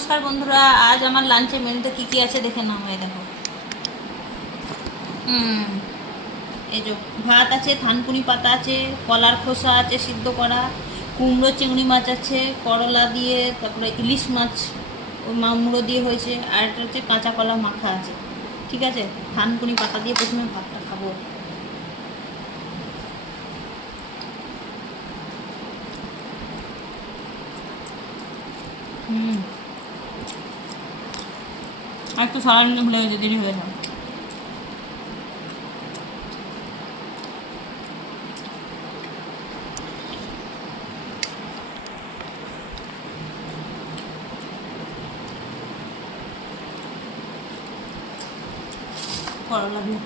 নমস্কার বন্ধুরা, আজ আমার লাঞ্চে মেনুতে কি কি আছে দেখে নাও। এই দেখো, এই যে ভাত আছে, থানকুনি পাতা আছে, কলার খোসা আছে সিদ্ধ করা, কুমড়ো চিংড়ি মাছ আছে করলা দিয়ে, তারপরে ইলিশ মাছ ওই মুড়ো দিয়ে হয়েছে, আর একটা হচ্ছে কাঁচা কলা মাখা আছে। ঠিক আছে, থানকুনি পাতা দিয়ে প্রথমে ভাতটা খাবো। আর একটু সারা নিলে ভুলে গেছে, দেরি হয়ে যাবে। করলা দিয়ে